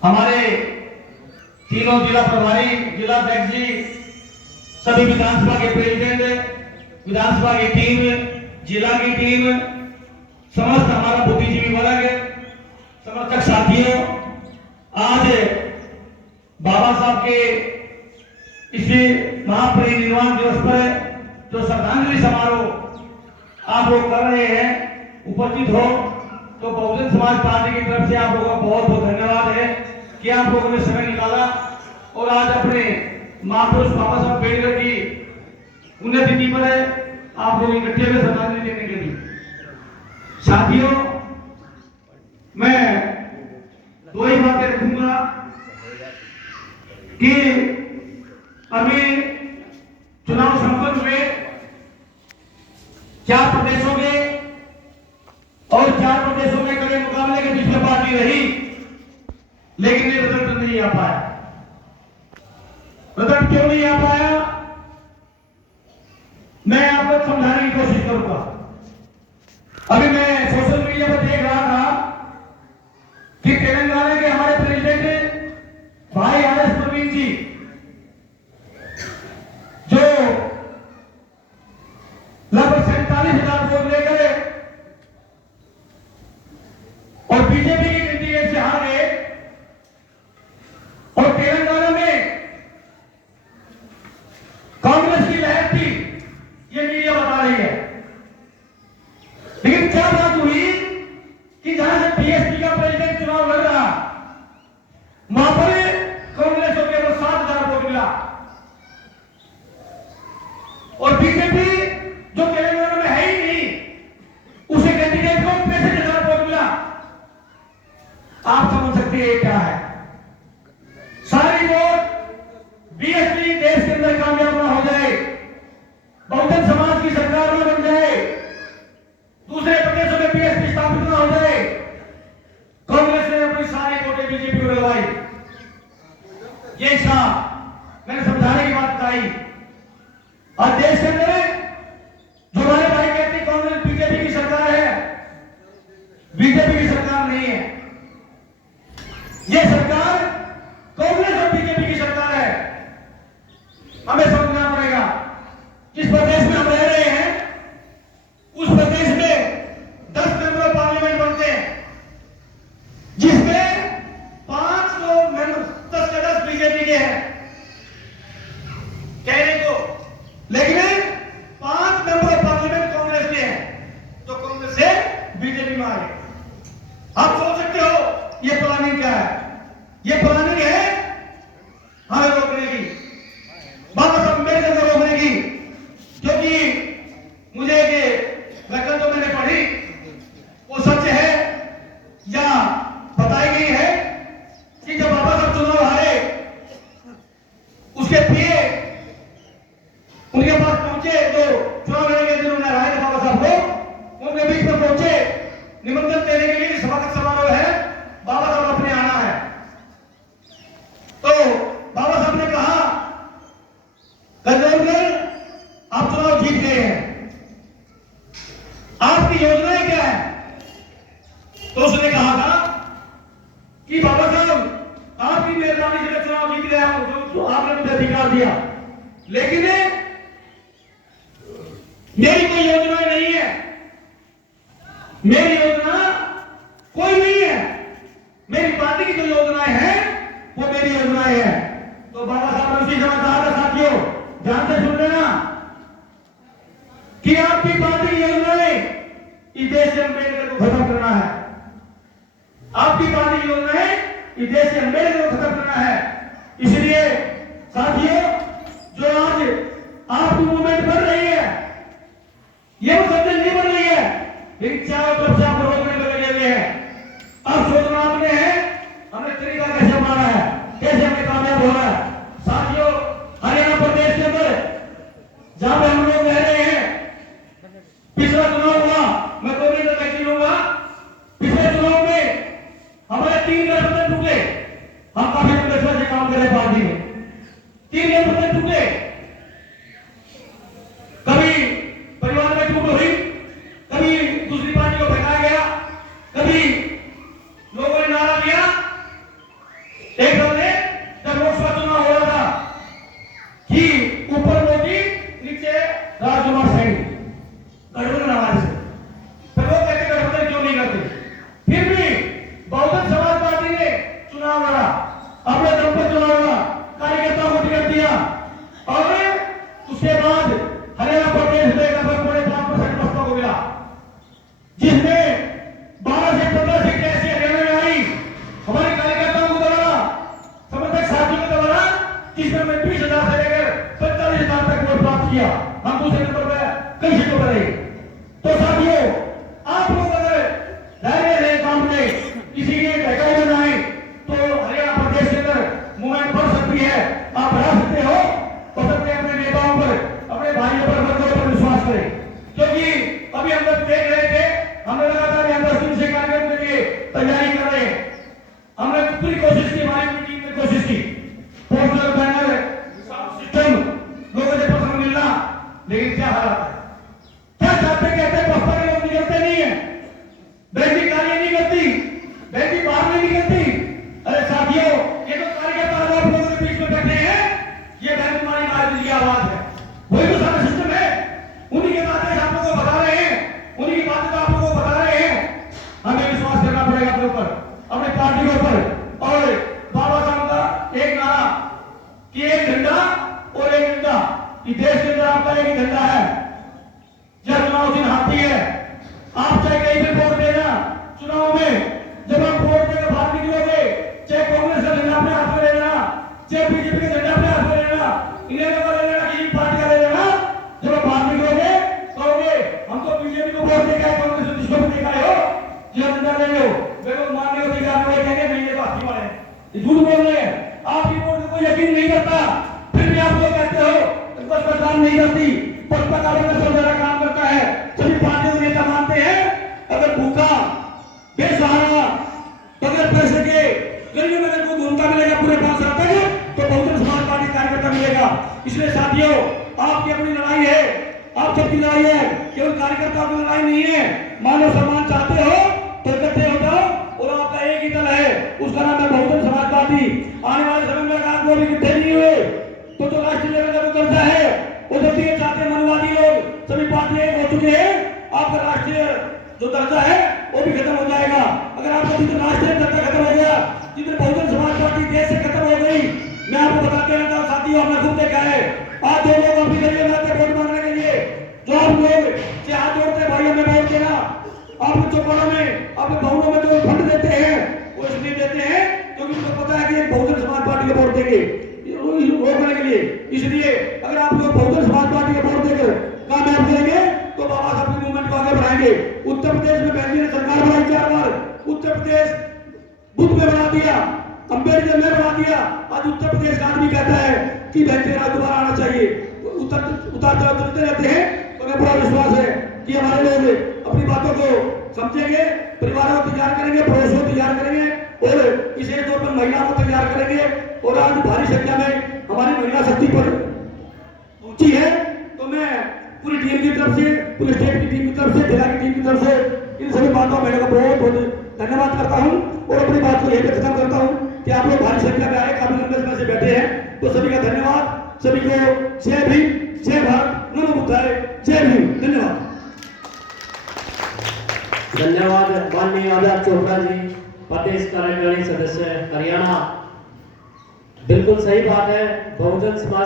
हमारे तीनों जिला प्रभारी, जिला अध्यक्ष जी, सभी विधानसभा के प्रेसिडेंट, विधानसभा की टीम, जिला की टीम, समस्त हमारा बुद्धिजीवी वर्ग, समर्थक साथियों, आज बाबा साहब के इस महापरिनिर्वाण दिवस पर जो श्रद्धांजलि समारोह आप लोग कर रहे हैं, उपस्थित हो, तो बहुजन समाज पार्टी की तरफ से आप लोगों का बहुत बहुत धन्यवाद है कि आप लोगों ने समय निकाला और आज अपने महापुरुष बाबा साहब अम्बेडकर की पुण्यतिथि पर आप लोग इकट्ठे हुए श्रद्धांजलि देने के लिए। साथियों, मैं दो ही बातें रखूंगा कि अभी चुनाव संपन्न हुए 4 प्रदेशों के और 4 प्रदेशों में कड़े मुकाबले के बीच में पार्टी रही, लेकिन ये रिजल्ट नहीं आ पाया। रिजल्ट क्यों नहीं आ पाया, मैं आपको समझाने की कोशिश करूंगा। अभी मैं सोशल मीडिया पर देख रहा था कि तेलंगाना के हमारे प्रेसिडेंट भाई आर.एस. प्रवीण जी, जो लगभग 47,000 वोट लेकर और बीजेपी के कैंडिडेट से हार गए, और तेलंगाना में कांग्रेस की लहर थी, ये मीडिया बता रही है। लेकिन क्या बात हुई कि जहां से बीएसपी का प्रेसिडेंट चुनाव लड़ रहा, वहां पर कांग्रेस को केवल 7,000 वोट मिला, और बीजेपी जो तेलंगाना में है ही नहीं, उसे कैंडिडेट को 65,000 वोट मिला। आप समझ सकते हैं क्या है। सारी वोट बीएसपी देश के अंदर कामयाब ना हो जाए, बहुजन समाज की सरकार ना बन जाए, दूसरे प्रदेशों में बीएसपी स्थापित ना हो जाए, कांग्रेस ने अपनी सारी वोटें बीजेपी को लगवाई। ये इसका मैंने समझाने की बात बताई। और देश के अंदर जो हमारे भाई कहते हैं कांग्रेस बीजेपी की सरकार है, बीजेपी की सरकार नहीं है, ये सरकार कांग्रेस और बीजेपी की सरकार है। हमें समझना पड़ेगा, जिस प्रदेश में हम रह रहे हैं उस प्रदेश में 10 मेंबर ऑफ पार्लियामेंट बनते हैं, जिसमें 5 लोग मेंबर 10 के 10 बीजेपी के हैं कहने को, लेकिन 5 मेंबर ऑफ पार्लियामेंट कांग्रेस के हैं, तो कांग्रेस से बीजेपी में आए। आप सोच सकते हो ये प्लानिंग क्या है। ये प्लानिंग है हमें रोकने की, बाबा साहब अम्बेडकर को रोकने की। क्योंकि मुझे एक रकम जो मैंने पढ़ी वो सच है या बताई गई है कि जब बाबा साहब चुनाव हारे, उसके पीए उनके पास पहुंचे, जो चुनाव लड़ने के दिन उन्हें हराए थे बाबा साहब को, उनके बीच में पहुंचे निमंत्रण देने के लिए, स्वागत समारोह है, बाबा साहब अपने आना है। तो बाबा साहब ने कहा, गजनौर आप चुनाव जीत गए हैं, आपकी योजनाएं क्या है। तो उसने कहा था कि बाबा साहब आपकी मेहरबानी से मैं चुनाव जीत गया हूं, तो आपने मुझे अधिकार दिया, लेकिन मेरी कोई योजनाएं नहीं है, मेरी योजना कोई नहीं है, मेरी पार्टी की जो योजनाएं हैं वो मेरी योजनाएं हैं। तो बाबा साहब ने उसी समय कहा था, साथियों ध्यान से सुन लेना, कि आपकी पार्टी की योजनाएं इस देश से अम्बेडकर को खत्म करना है, आपकी पार्टी की योजनाएं इस देश से अम्बेडकर को खत्म करना है। इसलिए साथियों, जो आज आपकी मूवमेंट बढ़ रही है, ये वो सत्य नहीं बढ़ रही है, लेकिन चारों तरफ से आप रोकने में लगे हुए हैं। अब सोचना आपने है हमने तरीका कैसे मारा है, कैसे हमें कामयाब होना है। साथियों, हरियाणा प्रदेश के अंदर जहां पे हम लोग रह रहे हैं, पिछला चुनाव हुआ, मैं 2 मिनट तक लूंगा, पिछले चुनाव में हमारे 3 गठबंधन टूटे, हम काफी लंबे समय से काम कर रहे पार्टी में, 3 गठबंधन टूटे, एक दल ने जब लोकसभा चुनाव हो रहा था कि ऊपर मोदी नीचे राजकुमार सैनी गठबंधन हमारे से, फिर वो कहते गठबंधन क्यों नहीं करते, फिर भी बहुजन समाज पार्टी ने चुनाव लड़ा, अपने दम पर चुनाव लड़ा, कार्यकर्ताओं को टिकट दिया और उसके बाद हरियाणा प्रदेश में लगभग 5.5% बसपा को मिला, जिसमें 12 से 15 सीटें ऐसी हरियाणा में आई हमारे कार्यकर्ताओं को दौड़ा, समर्थक साथियों को दौड़ा, जिसमें मैं 20,000 से लेकर 45,000 तक वोट प्राप्त किया। हम दूसरे नंबर पर कई सीटों पर रहे। तो साथियों, आप लोग अगर धैर्य रहे काम में, किसी के बहकावे में आए तो हरियाणा प्रदेश के अंदर मूवमेंट बढ़ सकती है, आप बढ़ा सकते हो। हो सकते अपने नेताओं पर, अपने भाइयों पर, वर्गों पर विश्वास करें, क्योंकि अभी हम लोग देख रहे थे, हमने लगातार यहाँ 10 दिन से कार्यक्रम के लिए तैयारी कर रहे हैं। हमने पूरी कोशिश की, हमारी पूरी टीम ने कोशिश की, पोस्टर, बैनर, साउंड सिस्टम, लोगों से पसंद मिलना, लेकिन क्या हालात है, क्या चाहते कहते बसपा के लोग निकलते नहीं है, बैंक की गालियां नहीं करती, बैंक की बाहर नहीं निकलती। अरे साथियों, ये तो कार्यकर्ता आप लोगों के बीच में बैठे हैं, ये बैंक तुम्हारी मार्जिन की आवाज है, वही तो सारा सिस्टम है, उन्हीं की बातें आप लोगों को बता रहे हैं, उन्हीं की बातें आप लोगों को बता रहे हैं। हमें विश्वास करना पड़ेगा अपने ऊपर, अपने पार्टी के ऊपर। और बाबा साहब का एक नारा कि एक झंडा और एक झंडा, कि देश के अंदर आपका एक ही झंडा है, जब चुनाव चिन्ह हाथी है, आप चाहे कहीं भी वोट देना चुनाव में, जब आप वोट देकर बाहर निकलोगे, चाहे कांग्रेस का झंडा अपने हाथ में ले लेना, चाहे बीजेपी का झंडा अपने हाथ में ले लेना, इंडिया का ले लेना, किसी पार्टी का ले लेना, जब आप बाहर निकलोगे कहोगे हम तो बीजेपी को वोट देगा, कांग्रेस को दुश्मन देखा हो, जो झंडा ले लो, वे लोग मानने को तैयार नहीं, कहेंगे नहीं ये बात वाले झूठ बोल रहे हैं, आपकी वोट को यकीन नहीं करता, फिर भी आप लोग कहते हो बस पर काम नहीं करती, पत्रकारों में सब जरा काम करता है, सभी पार्टियों के नेता मानते हैं अगर भूखा, बेसहारा, बगैर पैसे के गरीब अगर को घूमता मिलेगा पूरे 5 साल तक, तो बहुजन समाज पार्टी कार्यकर्ता मिलेगा। इसलिए साथियों, आपकी अपनी लड़ाई है, आप सबकी लड़ाई है, केवल कार्यकर्ताओं की लड़ाई नहीं है। मानव सम्मान चाहते हो तो इकट्ठे हो जाओ, और आपका एक ही दल है, उसका नाम है बहुजन समाज पार्टी। आने वाले समय में अगर आप लोग इकट्ठे नहीं हुए तो जो राष्ट्रीय लेवल का कर्जा है, वो जब ये चाहते मनवादी लोग, सभी पार्टियां हो चुके हैं, आपका राष्ट्रीय जो दर्जा है वो भी खत्म हो जाएगा। अगर आपका जितना राष्ट्रीय दर्जा खत्म हो गया, जितने बहुजन समाज पार्टी देश से खत्म हो गई, मैं आपको बताते रहता हूँ साथियों, हमने खुद देखा है। आज जो लोग अपनी गलियों में आते वोट मांगने के लिए, जो आप लोग से हाथ जोड़ते भाइयों में वोट देना, आपके चौपालों में, आपके भवनों में जो फंड देते हैं वो इसलिए देते हैं क्योंकि उनको पता है कि एक बहुजन समाज पार्टी के वोट देंगे रोकने के लिए। इसलिए अगर आप लोग बहुजन समाज पार्टी के वोट देकर कामयाब करेंगे तो बाबा साहब की मूवमेंट को आगे बढ़ाएंगे। उत्तर प्रदेश में बहन जी ने सरकार बनाई 4 बार, उत्तर प्रदेश बुद्ध में बना दिया, अम्बेडकर में बना दिया, आज उत्तर प्रदेश का आदमी कहता है कि बहन जी राज दोबारा आना चाहिए। उतार चलते रहते हैं, तो हमें बड़ा विश्वास है कि हमारे लोग अपनी बातों को समझेंगे, परिवारों को तैयार करेंगे, पड़ोसियों को तैयार करेंगे, और विशेष तौर पर महिलाओं को तैयार करेंगे। और आज भारी संख्या में हमारी महिला शक्ति पर पहुंची है, तो मैं पूरी टीम की तरफ से, पूरी स्टेट की टीम की तरफ से, जिला की टीम की तरफ से इन सभी बातों में का बहुत बहुत धन्यवाद करता हूं, और अपनी बात को यही खत्म करता हूं कि आप लोग भारी संख्या में आए, काफी लंबे समय से बैठे हैं, तो सभी का धन्यवाद। सभी को जय भीम, जय भारत, नमो बुद्धाय, जय भीम, धन्यवाद। धन्यवाद माननीय आजाद चोपड़ा जी, प्रदेश कार्यकारिणी सदस्य हरियाणा। बिल्कुल सही बात है, बहुजन समाज